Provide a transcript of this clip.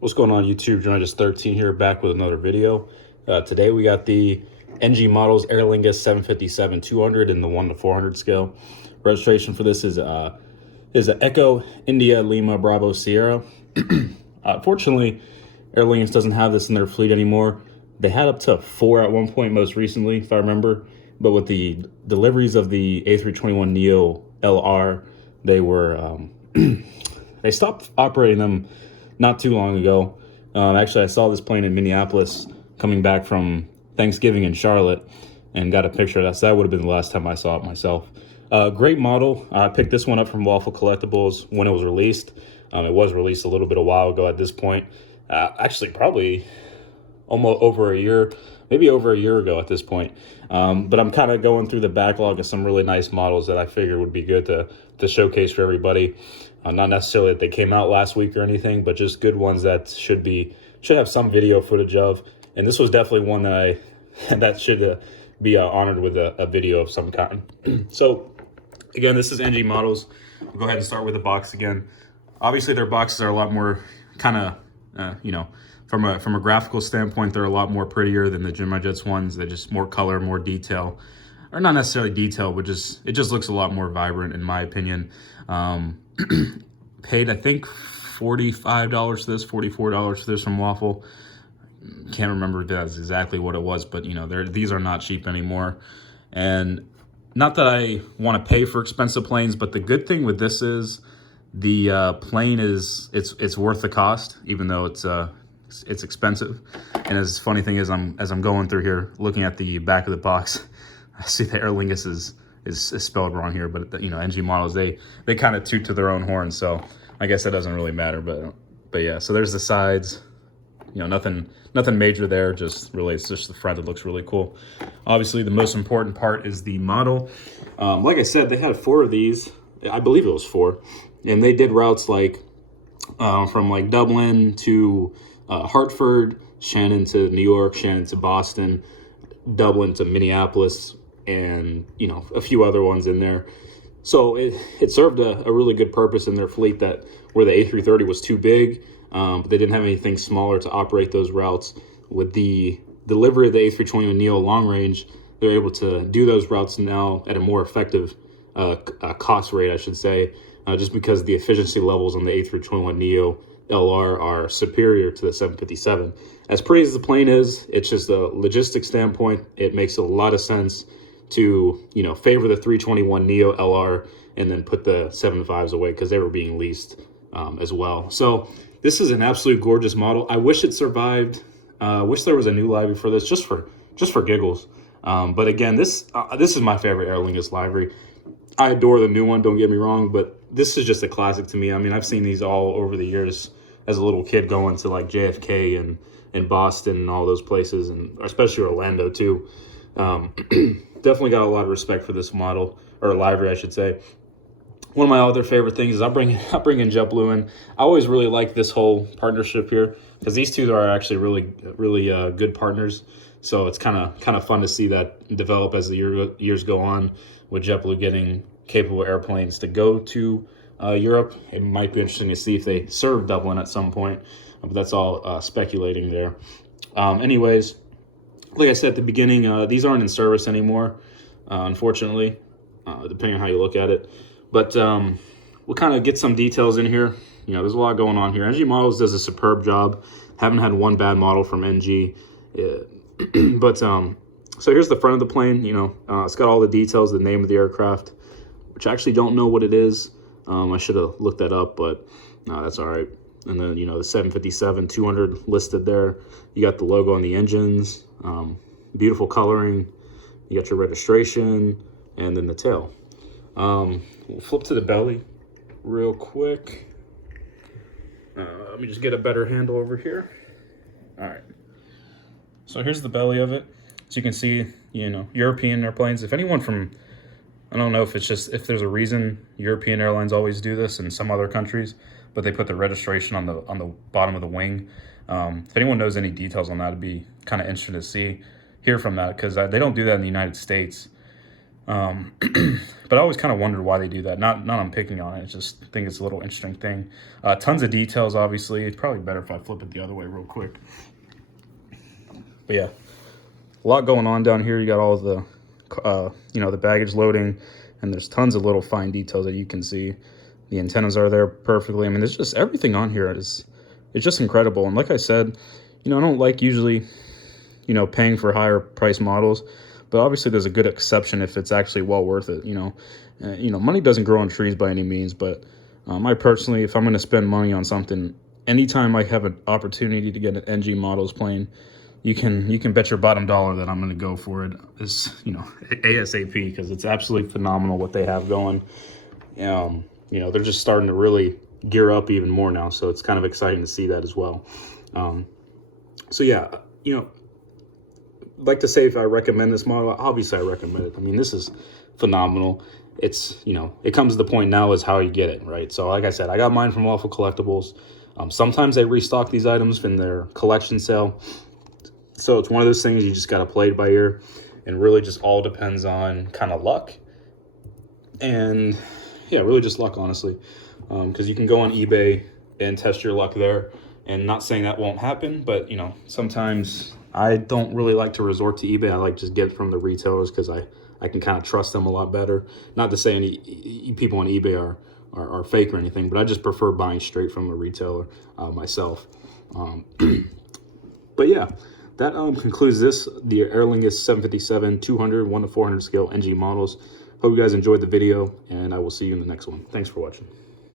What's going on YouTube? Just13 here, back with another video. Today we got the NG models Aer Lingus 757-200 in the 1 to 400 scale. Registration for this is a Echo India Lima Bravo Sierra. Fortunately, Aer Lingus doesn't have this in their fleet anymore. They had up to 4 at one point most recently, if I remember. But with the deliveries of the A321neo LR, they were they stopped operating them not too long ago. Actually, I saw this plane in Minneapolis coming back from Thanksgiving in Charlotte and got a picture of that. So that would have been the last time I saw it myself. Great model. I picked this one up from Waffle Collectibles when it was released. It was released a little bit a while ago at this point. Actually, probably almost over a year, maybe over a year ago at this point. But I'm kind of going through the backlog of some really nice models that I figured would be good to showcase for everybody. Not necessarily that they came out last week or anything, but just good ones that should have some video footage of. And this was definitely one that should be honored with a video of some kind. So again, this is NG models. We'll go ahead and start with the box again. Obviously, their boxes are a lot more kind of, from a graphical standpoint, they're a lot more prettier than the Jets ones. They're just more color, more detail, or not necessarily detail, but it just looks a lot more vibrant in my opinion. Paid, I think, $45 for this, $44 for this from Waffle. Can't remember if that's exactly what it was, but these are not cheap anymore. And not that I want to pay for expensive planes, but the good thing with this is the plane it's worth the cost, even though it's expensive. And as funny thing is, as I'm going through here, looking at the back of the box, I see the Aer Lingus is spelled wrong here, but NG models, they kind of toot to their own horn, so I guess that doesn't really matter. But yeah, so there's the sides. Nothing major there. Just really, it's just the front that looks really cool. Obviously, the most important part is the model. Like I said, they had 4 of these. I believe it was 4, and they did routes like from like Dublin to Hartford, Shannon to New York, Shannon to Boston, Dublin to Minneapolis, and a few other ones in there. So it served a really good purpose in their fleet, that where the A330 was too big, but they didn't have anything smaller to operate those routes. With the delivery of the A321neo long range, they're able to do those routes now at a more effective cost rate, I should say, just because the efficiency levels on the A321neo LR are superior to the 757. As pretty as the plane is, it's just a logistic standpoint, it makes a lot of sense to favor the 321neo LR and then put the 75s away because they were being leased as well. So this is an absolute gorgeous model. I wish it survived. Wish there was a new library for this, just for giggles. But again, this is my favorite Aer Lingus library. I adore the new one, don't get me wrong, but this is just a classic to me. I mean, I've seen these all over the years as a little kid, going to like JFK and Boston and all those places, and especially Orlando too. Definitely got a lot of respect for this model, or library, I should say. One of my other favorite things is I bring in JetBlue in. I always really like this whole partnership here because these two are actually really good partners. So it's kind of fun to see that develop as the years go on, with JetBlue getting capable airplanes to go to Europe. It might be interesting to see if they serve Dublin at some point, but that's all speculating there. Anyways, like I said at the beginning, these aren't in service anymore, unfortunately, depending on how you look at it. But we'll kind of get some details in here. There's a lot going on here. NG Models does a superb job. Haven't had one bad model from NG. But so here's the front of the plane. It's got all the details, the name of the aircraft, which I actually don't know what it is. I should have looked that up, but no, that's all right. And then, the 757-200 listed there. You got the logo on the engines, beautiful coloring. You got your registration, and then the tail. We'll flip to the belly real quick. Let me just get a better handle over here. All right. So here's the belly of it. So you can see, European airplanes. If anyone from, I don't know if there's a reason European airlines always do this in some other countries, but they put the registration on the bottom of the wing. If anyone knows any details on that, it'd be kind of interesting to hear from that, because they don't do that in the United States. But I always kind of wondered why they do that. Not I'm picking on it. I just think it's a little interesting thing. Tons of details, obviously. It's probably better if I flip it the other way real quick. But yeah, a lot going on down here. You got all of the, the baggage loading, and there's tons of little fine details that you can see. The antennas are there perfectly. I mean, there's just everything on here it's just incredible. And like I said, I don't like usually, paying for higher price models, but obviously there's a good exception if it's actually well worth it. Money doesn't grow on trees by any means, but I personally, if I'm going to spend money on something, anytime I have an opportunity to get an NG Models plane, you can bet your bottom dollar that I'm going to go for it. Is ASAP, because it's absolutely phenomenal what they have going. They're just starting to really gear up even more now, so it's kind of exciting to see that as well. So yeah, like to say if I recommend this model, obviously I recommend it. I mean, this is phenomenal. It's, it comes to the point now is how you get it, right? So like I said, I got mine from Waffle Collectibles. Sometimes they restock these items in their collection sale. So it's one of those things you just got to play it by ear, and really just all depends on kind of luck. And yeah, really just luck, honestly. Because you can go on eBay and test your luck there. And not saying that won't happen, but, sometimes I don't really like to resort to eBay. I like to just get it from the retailers because I can kind of trust them a lot better. Not to say any people on eBay are fake or anything, but I just prefer buying straight from a retailer myself. But yeah, that concludes the Aer Lingus 757 200 1 to 400 scale NG models. Hope you guys enjoyed the video, and I will see you in the next one. Thanks for watching.